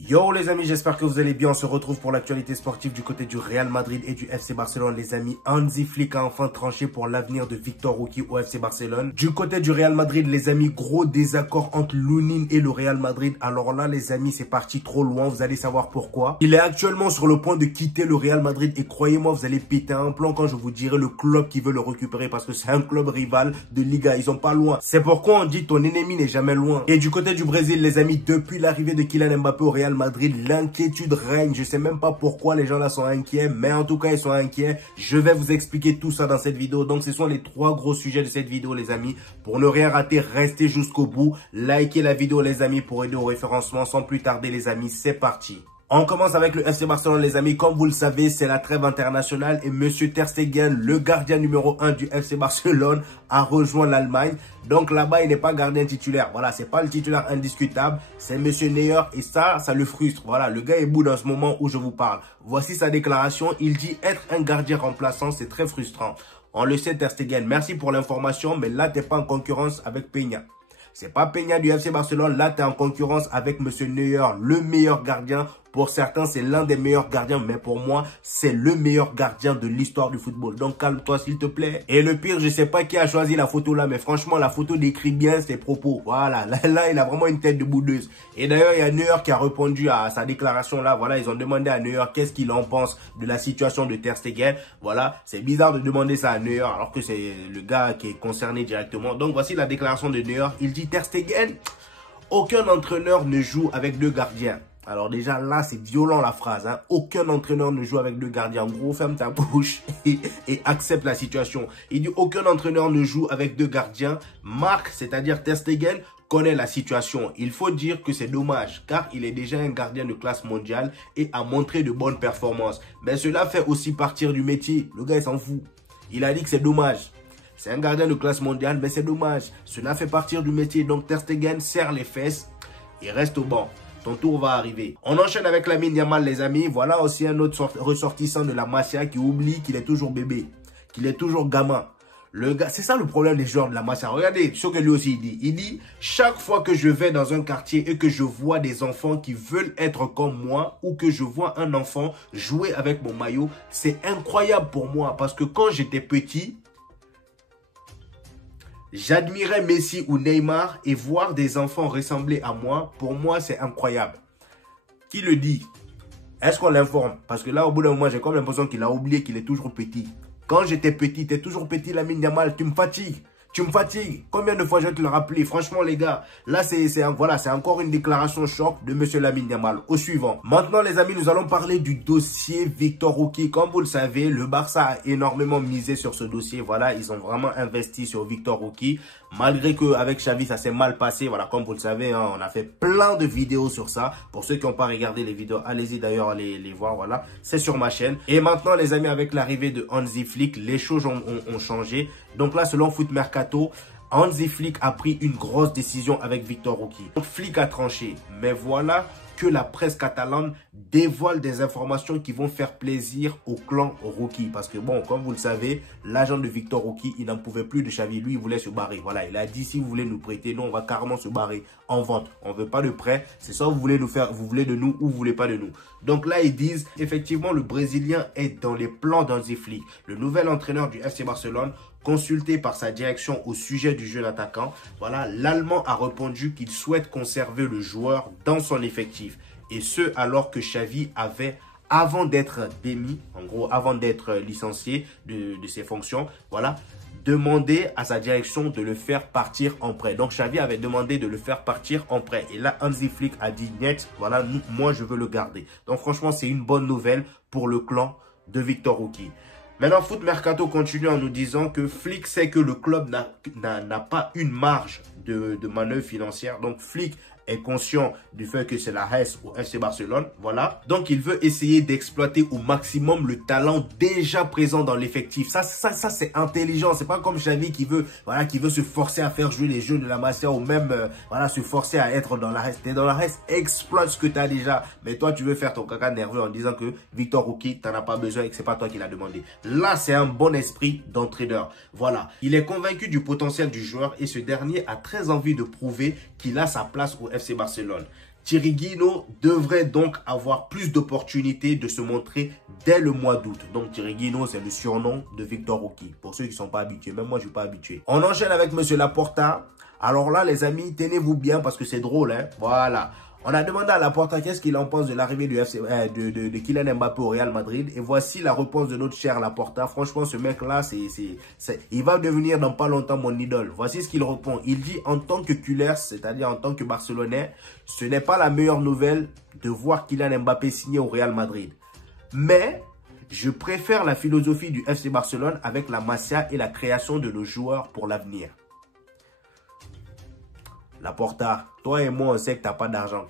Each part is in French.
Yo les amis, j'espère que vous allez bien. On se retrouve pour l'actualité sportive du côté du Real Madrid et du FC Barcelone. Les amis, Hansi Flick a enfin tranché pour l'avenir de Victor Roque au FC Barcelone. Du côté du Real Madrid, les amis, gros désaccord entre Lunin et le Real Madrid. Alors là, les amis, c'est parti trop loin. Vous allez savoir pourquoi. Il est actuellement sur le point de quitter le Real Madrid et croyez-moi, vous allez péter un plan quand je vous dirai le club qui veut le récupérer parce que c'est un club rival de Liga. Ils sont pas loin. C'est pourquoi on dit ton ennemi n'est jamais loin. Et du côté du Brésil, les amis, depuis l'arrivée de Kylian Mbappé au Real Madrid, l'inquiétude règne. Je sais même pas pourquoi les gens là sont inquiets, mais en tout cas ils sont inquiets. Je vais vous expliquer tout ça dans cette vidéo. Donc ce sont les trois gros sujets de cette vidéo les amis. Pour ne rien rater, restez jusqu'au bout. Likez la vidéo les amis pour aider au référencement. Sans plus tarder les amis, c'est parti. On commence avec le FC Barcelone les amis. Comme vous le savez, c'est la trêve internationale et Monsieur Ter Stegen, le gardien numéro 1 du FC Barcelone, a rejoint l'Allemagne. Donc là-bas, il n'est pas gardien titulaire. Voilà, c'est pas le titulaire indiscutable. C'est Monsieur Neuer et ça le frustre. Voilà, le gars est bout dans ce moment où je vous parle. Voici sa déclaration. Il dit être un gardien remplaçant, c'est très frustrant. On le sait Ter Stegen. Merci pour l'information, mais là, t'es pas en concurrence avec Peña. C'est pas Peña du FC Barcelone. Là, tu es en concurrence avec Monsieur Neuer, le meilleur gardien. Pour certains, c'est l'un des meilleurs gardiens, mais pour moi, c'est le meilleur gardien de l'histoire du football. Donc, calme-toi, s'il te plaît. Et le pire, je sais pas qui a choisi la photo là, mais franchement, la photo décrit bien ses propos. Voilà, là, il a vraiment une tête de boudeuse. Et d'ailleurs, il y a Neuer qui a répondu à sa déclaration là. Voilà, ils ont demandé à Neuer qu'est-ce qu'il en pense de la situation de Ter Stegen. Voilà, c'est bizarre de demander ça à Neuer alors que c'est le gars qui est concerné directement. Donc, voici la déclaration de Neuer. Il dit Ter Stegen, aucun entraîneur ne joue avec deux gardiens. Alors déjà là, c'est violent la phrase. Hein. Aucun entraîneur ne joue avec deux gardiens. En gros, ferme ta bouche et accepte la situation. Il dit aucun entraîneur ne joue avec deux gardiens. Marc, c'est-à-dire Ter Stegen, connaît la situation. Il faut dire que c'est dommage car il est déjà un gardien de classe mondiale et a montré de bonnes performances. Mais cela fait aussi partir du métier. Le gars, il s'en fout. Il a dit que c'est dommage. C'est un gardien de classe mondiale, mais c'est dommage. Cela fait partir du métier. Donc Ter Stegen serre les fesses et reste au banc. Ton tour va arriver. On enchaîne avec Lamine Yamal, les amis. Voilà aussi un autre ressortissant de la Masia qui oublie qu'il est toujours bébé, qu'il est toujours gamin. Le gars, c'est ça le problème des joueurs de la Masia. Regardez ce que lui aussi il dit. Il dit, chaque fois que je vais dans un quartier et que je vois des enfants qui veulent être comme moi ou que je vois un enfant jouer avec mon maillot, c'est incroyable pour moi parce que quand j'étais petit, j'admirais Messi ou Neymar et voir des enfants ressembler à moi, pour moi, c'est incroyable. Qui le dit? Est-ce qu'on l'informe? Parce que là, au bout d'un moment, j'ai comme l'impression qu'il a oublié qu'il est toujours petit. Quand j'étais petit, t'es toujours petit, Lamine Yamal, tu me fatigues. Tu me fatigues. Combien de fois je vais te le rappeler? Franchement, les gars, là, c'est encore une déclaration choc de Monsieur Lamine Yamal. Au suivant. Maintenant, les amis, nous allons parler du dossier Victor Roque. Comme vous le savez, le Barça a énormément misé sur ce dossier. Voilà, ils ont vraiment investi sur Victor Roque. Malgré qu'avec Xavi, ça s'est mal passé. Voilà, comme vous le savez, hein, on a fait plein de vidéos sur ça. Pour ceux qui n'ont pas regardé les vidéos, allez-y d'ailleurs les voir. Voilà, c'est sur ma chaîne. Et maintenant, les amis, avec l'arrivée de Hansi Flick, les choses ont changé. Donc là, selon Foot Mercato, Hansi Flick a pris une grosse décision avec Victor Roque. Donc Flick a tranché. Mais voilà que la presse catalane dévoile des informations qui vont faire plaisir au clan Roque. Parce que bon, comme vous le savez, l'agent de Victor Roque, il n'en pouvait plus de Xavi. Lui, il voulait se barrer. Voilà, il a dit, si vous voulez nous prêter, nous, on va carrément se barrer en vente. On ne veut pas de prêt. C'est ça, vous voulez nous faire, vous voulez de nous ou vous voulez pas de nous. Donc là, ils disent, effectivement, le Brésilien est dans les plans d'Hansi Flick. Le nouvel entraîneur du FC Barcelone, consulté par sa direction au sujet du jeune attaquant, voilà, l'Allemand a répondu qu'il souhaite conserver le joueur dans son effectif. Et ce, alors que Xavi avait, avant d'être démis, en gros, avant d'être licencié de ses fonctions, voilà, demandé à sa direction de le faire partir en prêt. Donc Xavi avait demandé de le faire partir en prêt. Et là, Hansi Flick a dit net, voilà, moi je veux le garder. Donc franchement, c'est une bonne nouvelle pour le clan de Victor Roque. Maintenant, Foot Mercato continue en nous disant que Flick sait que le club n'a pas une marge de manœuvre financière. Donc Flick est conscient du fait que c'est la HES au FC Barcelone, voilà. Donc, il veut essayer d'exploiter au maximum le talent déjà présent dans l'effectif. Ça c'est intelligent. C'est pas comme Xavi qui veut, voilà, qui veut se forcer à faire jouer les jeux de la Masia ou même, voilà, se forcer à être dans la HES. T'es dans la HES, exploite ce que tu as déjà. Mais toi, tu veux faire ton caca nerveux en disant que Victor Roque, t'en as pas besoin et que c'est pas toi qui l'as demandé. Là, c'est un bon esprit d'entraîneur. Voilà. Il est convaincu du potentiel du joueur et ce dernier a très envie de prouver qu'il a sa place au FC Barcelone. Chiriguino devrait donc avoir plus d'opportunités de se montrer dès le mois d'août. Donc Chiriguino, c'est le surnom de Victor Roque. Pour ceux qui ne sont pas habitués, même moi je ne suis pas habitué. On enchaîne avec M. Laporta. Alors là les amis, tenez-vous bien parce que c'est drôle. Hein? Voilà. On a demandé à Laporta qu'est-ce qu'il en pense de l'arrivée de Kylian Mbappé au Real Madrid. Et voici la réponse de notre cher Laporta. Franchement, ce mec-là, il va devenir dans pas longtemps mon idole. Voici ce qu'il répond. Il dit, en tant que culers, c'est-à-dire en tant que Barcelonais, ce n'est pas la meilleure nouvelle de voir Kylian Mbappé signer au Real Madrid. Mais je préfère la philosophie du FC Barcelone avec la Masia et la création de nos joueurs pour l'avenir. Laporta, toi et moi, on sait que tu n'as pas d'argent.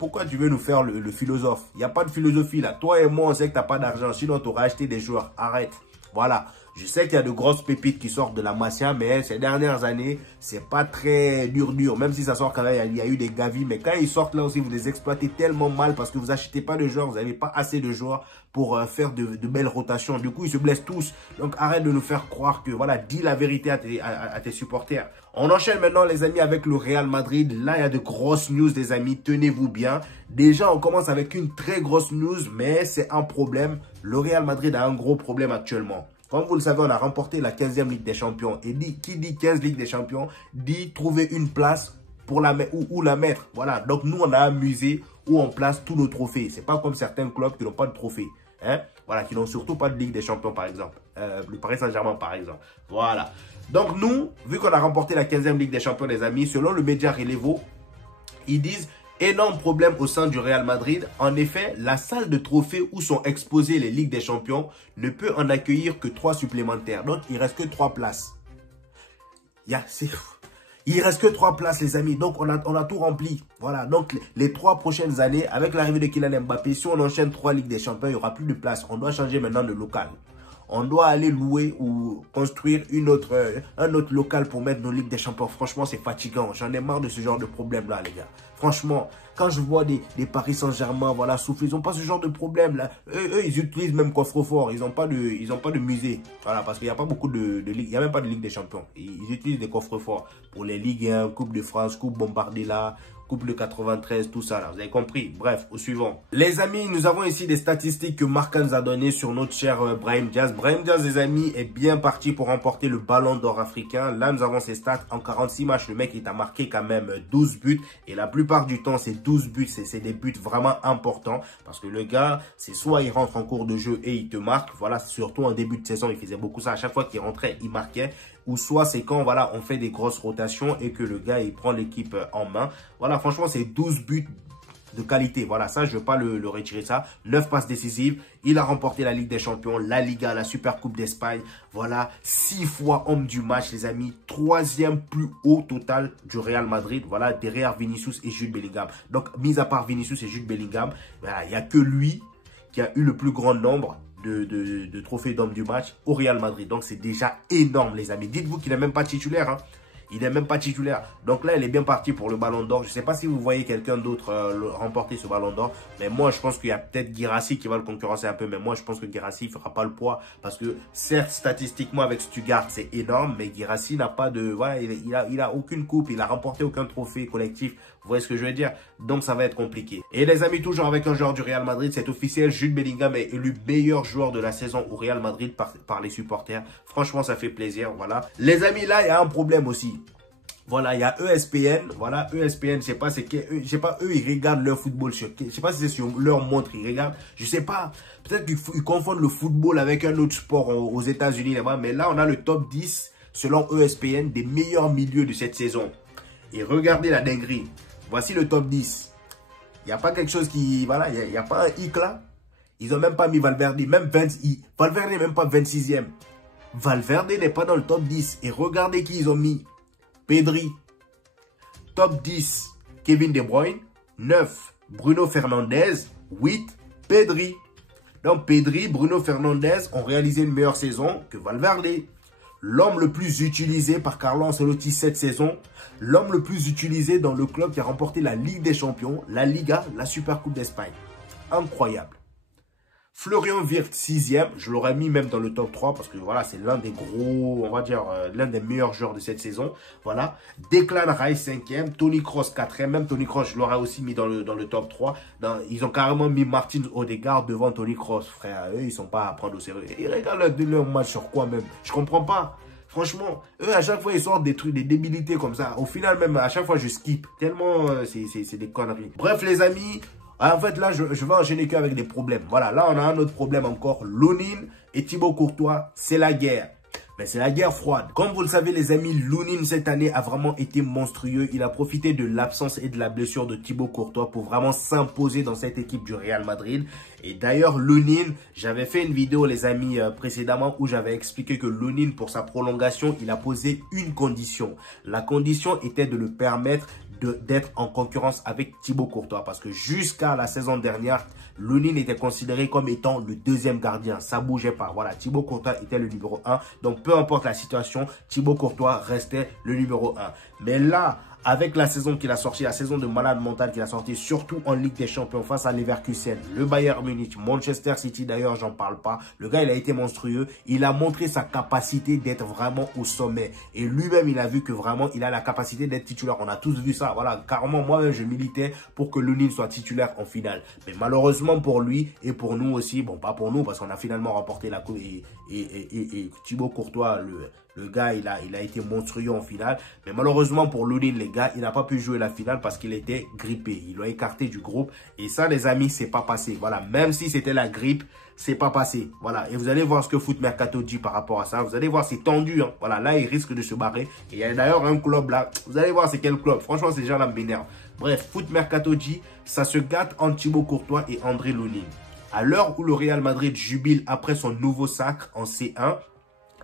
Pourquoi tu veux nous faire le philosophe? Il n'y a pas de philosophie là. Toi et moi, on sait que tu n'as pas d'argent. Sinon, tu aurais acheté des joueurs. Arrête. Voilà. Je sais qu'il y a de grosses pépites qui sortent de la Masia, mais ces dernières années, c'est pas très dur. Même si ça sort quand même, il y a eu des gavis. Mais quand ils sortent là aussi, vous les exploitez tellement mal parce que vous achetez pas de joueurs, vous n'avez pas assez de joueurs pour faire de belles rotations. Du coup, ils se blessent tous. Donc, arrête de nous faire croire que, voilà, dis la vérité à tes supporters. On enchaîne maintenant, les amis, avec le Real Madrid. Là, il y a de grosses news, les amis. Tenez-vous bien. Déjà, on commence avec une très grosse news, mais c'est un problème. Le Real Madrid a un gros problème actuellement. Comme vous le savez, on a remporté la 15e Ligue des Champions. Et qui dit 15 Ligue des Champions, dit trouver une place pour où la mettre. Voilà, donc nous, on a amusé où on place tous nos trophées. C'est pas comme certains clubs qui n'ont pas de trophées. Hein? Voilà, qui n'ont surtout pas de Ligue des Champions, par exemple. Le Paris Saint-Germain, par exemple. Voilà. Donc nous, vu qu'on a remporté la 15e Ligue des Champions, les amis, selon le média Relevo, ils disent... Énorme problème au sein du Real Madrid. En effet, la salle de trophées où sont exposées les Ligues des Champions ne peut en accueillir que 3 supplémentaires. Donc, il ne reste que 3 places. Il reste que 3 places, les amis. Donc, on a tout rempli. Voilà. Donc, les 3 prochaines années, avec l'arrivée de Kylian Mbappé, si on enchaîne 3 Ligues des Champions, il n'y aura plus de place. On doit changer maintenant de local. On doit aller louer ou construire un autre local pour mettre nos Ligues des Champions. Franchement, c'est fatigant. J'en ai marre de ce genre de problème-là, les gars. Franchement, quand je vois des Paris Saint-Germain, voilà, souffler, ils n'ont pas ce genre de problème-là. Eux, ils utilisent même coffre-fort. Ils n'ont pas de musée. Voilà, parce qu'il n'y a pas beaucoup de ligues. Il n'y a même pas de Ligue des Champions. Ils utilisent des coffres-forts pour les Ligues 1, Coupe de France, Coupe Bombardella, Coupe de 93, tout ça là, vous avez compris. Bref, au suivant. Les amis, nous avons ici des statistiques que Marca nous a données sur notre cher Brahim Diaz. Brahim Diaz, les amis, est bien parti pour remporter le ballon d'or africain. Là, nous avons ses stats. En 46 matchs, le mec, il a marqué quand même 12 buts. Et la plupart du temps, ces 12 buts, c'est des buts vraiment importants. Parce que le gars, c'est soit il rentre en cours de jeu et il te marque. Voilà, surtout en début de saison, il faisait beaucoup ça. À chaque fois qu'il rentrait, il marquait. Ou soit c'est quand voilà on fait des grosses rotations et que le gars il prend l'équipe en main. Voilà, franchement c'est 12 buts de qualité. Voilà, ça je ne veux pas le retirer ça. 9 passes décisives. Il a remporté la Ligue des Champions, la Liga, la Super Coupe d'Espagne. Voilà, 6 fois homme du match les amis. 3e plus haut total du Real Madrid. Voilà, derrière Vinicius et Jude Bellingham. Donc mis à part Vinicius et Jude Bellingham, voilà, il n'y a que lui qui a eu le plus grand nombre de trophées d'homme du match au Real Madrid. Donc, c'est déjà énorme, les amis. Dites-vous qu'il n'est même pas titulaire. Hein. Il n'est même pas titulaire. Donc là, il est bien parti pour le ballon d'or. Je ne sais pas si vous voyez quelqu'un d'autre remporter ce ballon d'or. Mais moi, je pense qu'il y a peut-être Guirassy qui va le concurrencer un peu. Mais moi, je pense que Guirassy ne fera pas le poids. Parce que, certes, statistiquement, avec Stuttgart, c'est énorme. Mais Guirassy n'a pas de... Voilà, il a aucune coupe. Il n'a remporté aucun trophée collectif. Vous voyez ce que je veux dire? Donc, ça va être compliqué. Et les amis, toujours avec un joueur du Real Madrid, c'est officiel. Jude Bellingham est élu meilleur joueur de la saison au Real Madrid par les supporters. Franchement, ça fait plaisir. Voilà. Les amis, là, il y a un problème aussi. Voilà, il y a ESPN. Voilà, ESPN, je sais pas, eux, ils regardent leur football. Je sais pas si c'est sur leur montre, ils regardent. Je sais pas. Peut-être qu'ils confondent le football avec un autre sport aux États-Unis là-bas. Mais là, on a le top 10, selon ESPN, des meilleurs milieux de cette saison. Et regardez la dinguerie. Voici le top 10. Il n'y a pas quelque chose qui... Voilà, il n'y a pas un hic là. Ils n'ont même pas mis Valverde. Même Valverde n'est même pas 26e. Valverde n'est pas dans le top 10. Et regardez qui ils ont mis. Pedri. Top 10. Kevin De Bruyne. 9. Bruno Fernandes. 8. Pedri. Donc Pedri, Bruno Fernandes ont réalisé une meilleure saison que Valverde. L'homme le plus utilisé par Carlo Ancelotti cette saison. L'homme le plus utilisé dans le club qui a remporté la Ligue des Champions, la Liga, la Super Coupe d'Espagne. Incroyable. Florian Wirtz, 6e. Je l'aurais mis même dans le top 3 parce que voilà, c'est l'un des gros, on va dire, l'un des meilleurs joueurs de cette saison. Voilà. Declan Rice, 5e. Toni Kroos, 4e. Même Toni Kroos, je l'aurais aussi mis dans le top 3. Ils ont carrément mis Martin Odegaard devant Toni Kroos. Frère, eux, ils sont pas à prendre au sérieux. Ils regardent leur match sur quoi même? Je comprends pas. Franchement, eux, à chaque fois, ils sortent des trucs, des débilités comme ça. Au final, même, à chaque fois, je skip. Tellement, c'est des conneries. Bref, les amis... En fait, là, je vais enchaîner qu'avec des problèmes. Voilà, là, on a un autre problème encore. Lounine et Thibaut Courtois, c'est la guerre. Mais c'est la guerre froide. Comme vous le savez, les amis, Lounine, cette année, a vraiment été monstrueux. Il a profité de l'absence et de la blessure de Thibaut Courtois pour vraiment s'imposer dans cette équipe du Real Madrid. Et d'ailleurs, Lounine, j'avais fait une vidéo, les amis, précédemment, où j'avais expliqué que Lounine, pour sa prolongation, il a posé une condition. La condition était de le permettre d'être en concurrence avec Thibaut Courtois. Parce que jusqu'à la saison dernière, Lounine était considéré comme étant le deuxième gardien. Ça bougeait pas. Voilà, Thibaut Courtois était le numéro 1. Donc, peu importe la situation, Thibaut Courtois restait le numéro 1. Mais là, avec la saison qu'il a sorti, la saison de malade mental qu'il a sorti, surtout en Ligue des Champions face à Leverkusen, le Bayern Munich, Manchester City, d'ailleurs, j'en parle pas. Le gars, il a été monstrueux. Il a montré sa capacité d'être vraiment au sommet. Et lui-même, il a vu que vraiment, il a la capacité d'être titulaire. On a tous vu ça. Voilà, carrément, moi-même, je militais pour que Lounine soit titulaire en finale. Mais malheureusement pour lui et pour nous aussi, bon, pas pour nous, parce qu'on a finalement remporté la coupe et Thibaut Courtois, le gars, il a été monstrueux en finale. Mais malheureusement pour Lounine, les gars, il n'a pas pu jouer la finale parce qu'il était grippé. Il l'a écarté du groupe. Et ça, les amis, c'est pas passé. Voilà, même si c'était la grippe, c'est pas passé. Voilà, et vous allez voir ce que Foot Mercato dit par rapport à ça. Vous allez voir, c'est tendu. Hein. Voilà, là, il risque de se barrer. Et il y a d'ailleurs un club là. Vous allez voir, c'est quel club. Franchement, ces gens-là m'énervent. Bref, Foot Mercato dit, ça se gâte entre Thibaut Courtois et André Lounine. À l'heure où le Real Madrid jubile après son nouveau sacre en C1,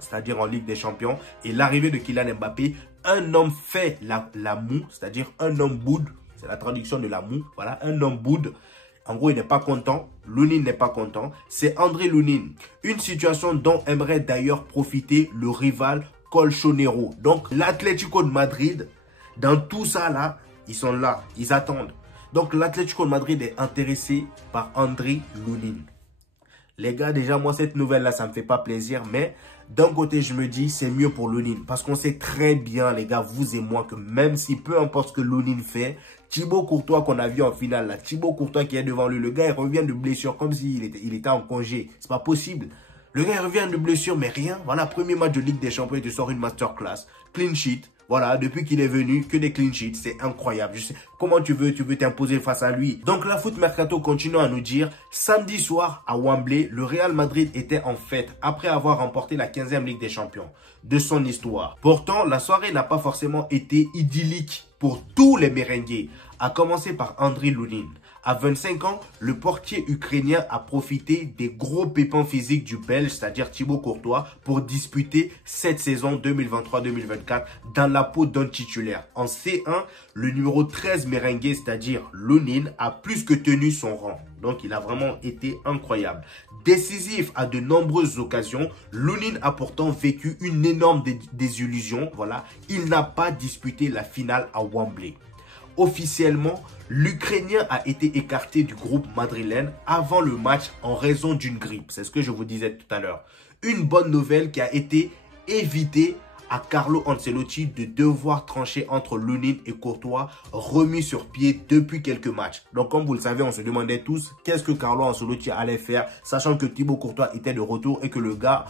c'est-à-dire en Ligue des Champions, et l'arrivée de Kylian Mbappé, un homme fait la moue, c'est-à-dire un homme boude, c'est la traduction de la moue, voilà, un homme boude. En gros, il n'est pas content, Lounine n'est pas content, c'est André Lounine. Une situation dont aimerait d'ailleurs profiter le rival Colchonero. Donc, l'Atlético de Madrid, dans tout ça là, ils sont là, ils attendent. Donc, l'Atlético de Madrid est intéressé par André Lounine. Les gars, déjà, moi, cette nouvelle-là, ça ne me fait pas plaisir. Mais d'un côté, je me dis, c'est mieux pour Lounine. Parce qu'on sait très bien, les gars, vous et moi, que même si peu importe ce que Lounine fait, Thibaut Courtois qu'on a vu en finale, là, Thibaut Courtois qui est devant lui, le gars, il revient de blessure comme s'il était en congé. C'est pas possible. Le gars, il revient de blessure, mais rien. Voilà, premier match de Ligue des Champions, il te sort une masterclass. Clean sheet. Voilà, depuis qu'il est venu, que des clean sheets, c'est incroyable. Je sais comment tu veux t'imposer face à lui. Donc la Foot Mercato continue à nous dire, samedi soir à Wembley, le Real Madrid était en fête après avoir remporté la 15e Ligue des Champions de son histoire. Pourtant, la soirée n'a pas forcément été idyllique pour tous les merengues, à commencer par André Lounine. À 25 ans, le portier ukrainien a profité des gros pépins physiques du Belge, c'est-à-dire Thibaut Courtois, pour disputer cette saison 2023-2024 dans la peau d'un titulaire. En C1, le numéro 13 merengue, c'est-à-dire Lounine, a plus que tenu son rang. Donc, il a vraiment été incroyable. Décisif à de nombreuses occasions, Lounine a pourtant vécu une énorme désillusion. Voilà, il n'a pas disputé la finale à Wembley. Officiellement, l'Ukrainien a été écarté du groupe madrilène avant le match en raison d'une grippe. C'est ce que je vous disais tout à l'heure. Une bonne nouvelle qui a été évitée à Carlo Ancelotti de devoir trancher entre Lounine et Courtois, remis sur pied depuis quelques matchs. Donc, comme vous le savez, on se demandait tous qu'est-ce que Carlo Ancelotti allait faire, sachant que Thibaut Courtois était de retour et que le gars,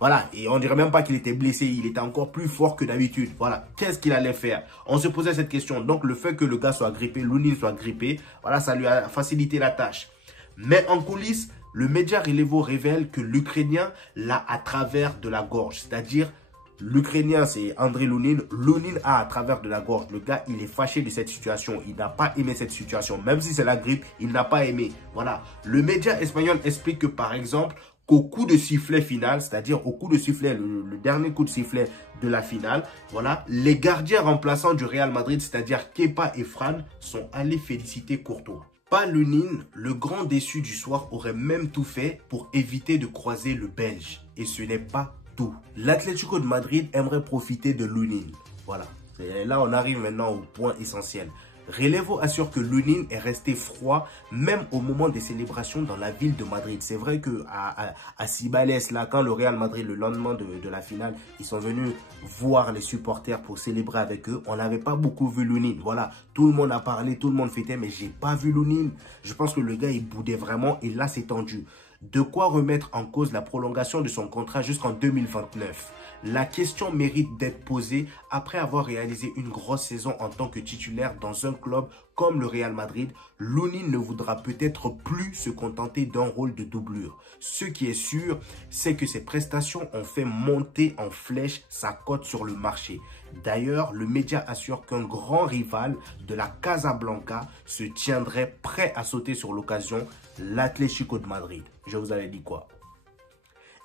voilà, et on dirait même pas qu'il était blessé, il était encore plus fort que d'habitude. Voilà, qu'est-ce qu'il allait faire? On se posait cette question. Donc, le fait que le gars soit grippé, Lounine soit grippé, voilà, ça lui a facilité la tâche. Mais en coulisses, le média Relevo révèle que l'Ukrainien l'a à travers de la gorge, c'est-à-dire l'Ukrainien, c'est André Lounine. Lounine a à travers de la gorge. Le gars, il est fâché de cette situation. Il n'a pas aimé cette situation. Même si c'est la grippe, il n'a pas aimé. Voilà. Le média espagnol explique que, par exemple, qu'au coup de sifflet final, c'est-à-dire au coup de sifflet, le dernier coup de sifflet de la finale, voilà, les gardiens remplaçants du Real Madrid, c'est-à-dire Kepa et Fran, sont allés féliciter Courtois. Pas Lounine, le grand déçu du soir, aurait même tout fait pour éviter de croiser le Belge. Et ce n'est pas tout. L'Atlético de Madrid aimerait profiter de Lounine. Voilà. Et là, on arrive maintenant au point essentiel. Relevo assure que Lunin est resté froid même au moment des célébrations dans la ville de Madrid. C'est vrai que à Cibales, là, quand le Real Madrid, le lendemain de la finale, ils sont venus voir les supporters pour célébrer avec eux, on n'avait pas beaucoup vu Lunin. Voilà, tout le monde a parlé, tout le monde fêtait, mais j'ai pas vu Lunin. Je pense que le gars, il boudait vraiment et là, c'est tendu. De quoi remettre en cause la prolongation de son contrat jusqu'en 2029. La question mérite d'être posée après avoir réalisé une grosse saison en tant que titulaire dans un club comme le Real Madrid. Lunin ne voudra peut-être plus se contenter d'un rôle de doublure. Ce qui est sûr, c'est que ses prestations ont fait monter en flèche sa cote sur le marché. D'ailleurs, le média assure qu'un grand rival de la Casablanca se tiendrait prêt à sauter sur l'occasion, l'Atlético de Madrid. Je vous avais dit quoi?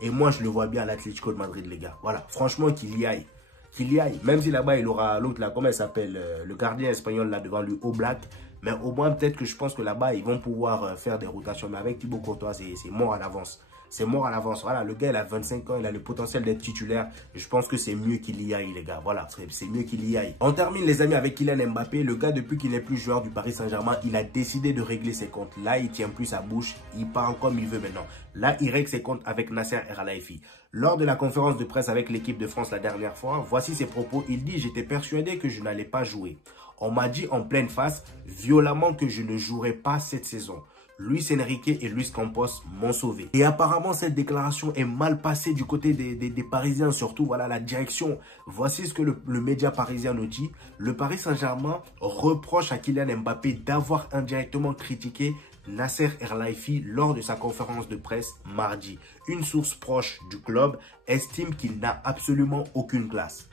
Et moi, je le vois bien à l'Atlético de Madrid, les gars. Voilà, franchement, qu'il y aille. Qu'il y aille. Même si là-bas, il aura l'autre, là, comment il s'appelle, le gardien espagnol, là, devant lui, Oblak. Mais au moins, peut-être que je pense que là-bas, ils vont pouvoir faire des rotations. Mais avec Thibaut Courtois, c'est mort à l'avance. C'est mort à l'avance. Voilà, le gars, il a 25 ans, il a le potentiel d'être titulaire. Je pense que c'est mieux qu'il y aille, les gars. Voilà, c'est mieux qu'il y aille. On termine, les amis, avec Kylian Mbappé. Le gars, depuis qu'il n'est plus joueur du Paris Saint-Germain, il a décidé de régler ses comptes. Là, il tient plus sa bouche. Il parle comme il veut maintenant. Là, il règle ses comptes avec Nasser El-Khelaifi. Lors de la conférence de presse avec l'équipe de France la dernière fois, voici ses propos. Il dit « J'étais persuadé que je n'allais pas jouer. On m'a dit en pleine face, violemment, que je ne jouerais pas cette saison. Luis Enrique et Luis Campos m'ont sauvé. » Et apparemment, cette déclaration est mal passée du côté des Parisiens, surtout voilà la direction. Voici ce que le média parisien nous dit. Le Paris Saint-Germain reproche à Kylian Mbappé d'avoir indirectement critiqué Nasser El-Khelaifi lors de sa conférence de presse mardi. Une source proche du club estime qu'il n'a absolument aucune classe.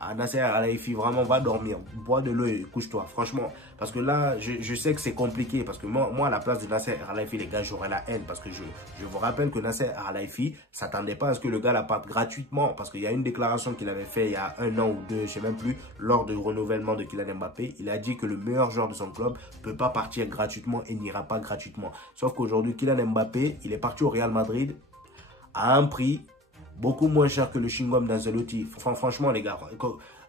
Ah, Nasser El-Khelaifi, vraiment, va dormir. Bois de l'eau et couche-toi. Franchement, parce que là, je sais que c'est compliqué. Parce que moi, à la place de Nasser El-Khelaifi, les gars, j'aurais la haine. Parce que je vous rappelle que Nasser El-Khelaifi s'attendait pas à ce que le gars la parte gratuitement. Parce qu'il y a une déclaration qu'il avait fait il y a 1 an ou 2, je sais même plus, lors du renouvellement de Kylian Mbappé. Il a dit que le meilleur joueur de son club peut pas partir gratuitement et n'ira pas gratuitement. Sauf qu'aujourd'hui, Kylian Mbappé, il est parti au Real Madrid à un prix beaucoup moins cher que le chewing-gum d'Ancelotti. Franchement, les gars,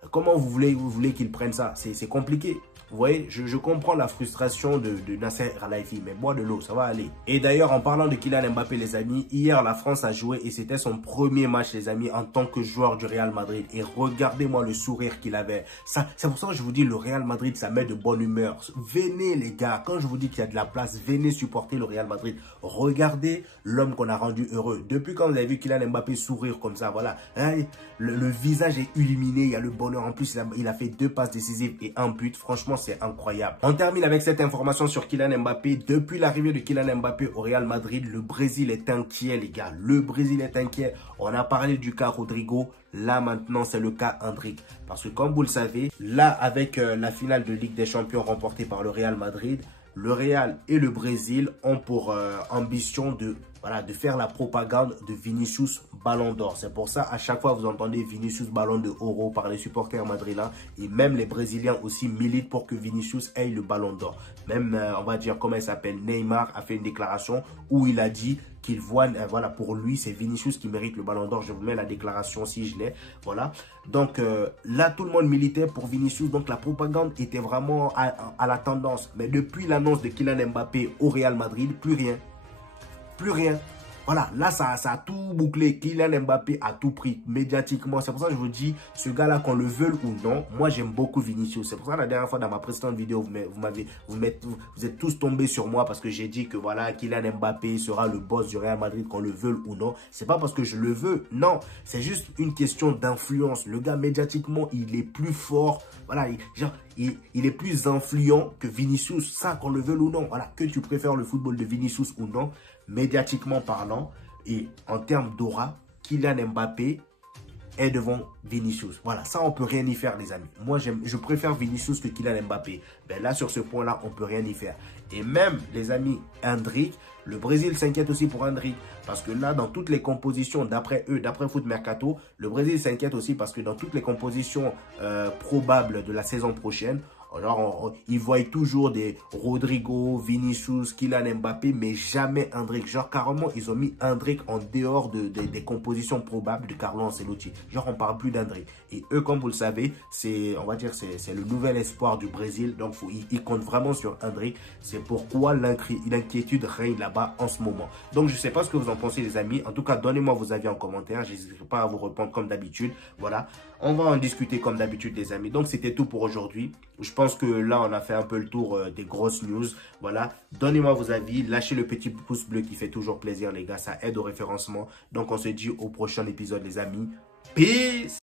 comment vous voulez qu'il prenne ça? C'est compliqué. Vous voyez, je comprends la frustration de Nasser El-Khelaifi, mais bois de l'eau, ça va aller. Et d'ailleurs, en parlant de Kylian Mbappé, les amis, hier, la France a joué et c'était son premier match, les amis, en tant que joueur du Real Madrid. Et regardez-moi le sourire qu'il avait. C'est pour ça que je vous dis, le Real Madrid, ça met de bonne humeur. Venez, les gars, quand je vous dis qu'il y a de la place, venez supporter le Real Madrid. Regardez l'homme qu'on a rendu heureux. Depuis quand vous avez vu Kylian Mbappé sourire comme ça, voilà. Hein, le visage est illuminé, il y a le bonheur. En plus, il a fait 2 passes décisives et 1 but. Franchement, c'est incroyable. On termine avec cette information sur Kylian Mbappé. Depuis l'arrivée de Kylian Mbappé au Real Madrid, le Brésil est inquiet, les gars. Le Brésil est inquiet. On a parlé du cas Rodrigo. Là, maintenant, c'est le cas Endrick. Parce que comme vous le savez, là, avec la finale de Ligue des Champions remportée par le Real Madrid, le Real et le Brésil ont pour ambition de faire la propagande de Vinicius Ballon d'Or. C'est pour ça, à chaque fois, vous entendez Vinicius Ballon d'Oro par les supporters madrilènes. Et même les Brésiliens aussi militent pour que Vinicius ait le Ballon d'Or. Même, on va dire, comment il s'appelle, Neymar a fait une déclaration où il a dit qu'il voit, voilà, pour lui, c'est Vinicius qui mérite le Ballon d'Or. Je vous mets la déclaration si je l'ai. Voilà. Donc, là, tout le monde militait pour Vinicius. Donc, la propagande était vraiment à la tendance. Mais depuis l'annonce de Kylian Mbappé au Real Madrid, plus rien. Plus rien. Voilà, là, ça a tout bouclé. Kylian Mbappé a tout pris médiatiquement. C'est pour ça que je vous dis, ce gars-là, qu'on le veuille ou non, moi, j'aime beaucoup Vinicius. C'est pour ça que la dernière fois, dans ma précédente vidéo, vous êtes tous tombés sur moi parce que j'ai dit que voilà, Kylian Mbappé sera le boss du Real Madrid, qu'on le veuille ou non. C'est pas parce que je le veux, non. C'est juste une question d'influence. Le gars, médiatiquement, il est plus fort. Voilà, il est plus influent que Vinicius. Ça, qu'on le veuille ou non. Voilà, que tu préfères le football de Vinicius ou non, médiatiquement parlant et en termes d'aura, Kylian Mbappé est devant Vinicius. Voilà, ça on peut rien y faire, les amis. Moi, je préfère Vinicius que Kylian Mbappé. Ben là, sur ce point-là, on peut rien y faire. Et même, les amis, Endrick, le Brésil s'inquiète aussi pour Endrick. Parce que là, dans toutes les compositions, d'après eux, d'après Foot Mercato, le Brésil s'inquiète aussi parce que dans toutes les compositions probables de la saison prochaine, Alors, ils voient toujours des Rodrigo, Vinicius, Kylian Mbappé, mais jamais Endrick. Genre, carrément, ils ont mis Endrick en dehors des compositions probables de Carlo Ancelotti. Genre, on parle plus d'Endrick. Et eux, comme vous le savez, on va dire, c'est le nouvel espoir du Brésil. Donc, ils comptent vraiment sur Endrick. C'est pourquoi l'inquiétude règne là-bas en ce moment. Donc, je sais pas ce que vous en pensez, les amis. En tout cas, donnez-moi vos avis en commentaire. Je n'hésiterai pas à vous répondre comme d'habitude. Voilà. On va en discuter comme d'habitude, les amis. Donc, c'était tout pour aujourd'hui. Je pense que là, on a fait un peu le tour des grosses news. Voilà. Donnez-moi vos avis. Lâchez le petit pouce bleu qui fait toujours plaisir, les gars. Ça aide au référencement. Donc, on se dit au prochain épisode, les amis. Peace!